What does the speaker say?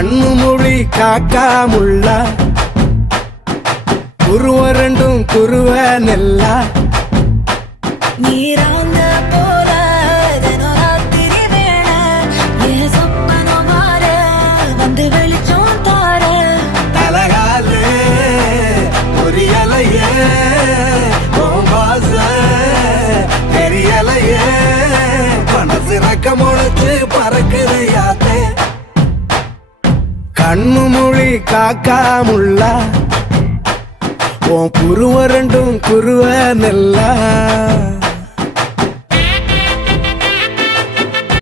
கண்ணு மொழி காக்கா முள்ளா குருவ ரெண்டும் குருவ நெல்லா நீராங்க போல தினராத்திரி வேண என் சொப்பனம் மாற வந்து வெளிச்சம் தார தலகாலே புரியலையே பாச தெரியலையே மனசு ரக்க முளைச்சு பறக்குது யாத்தே கண்ணு மொழி காக்கா முள்ளா உன் குருவ ரெண்டும் குருவ நெல்லா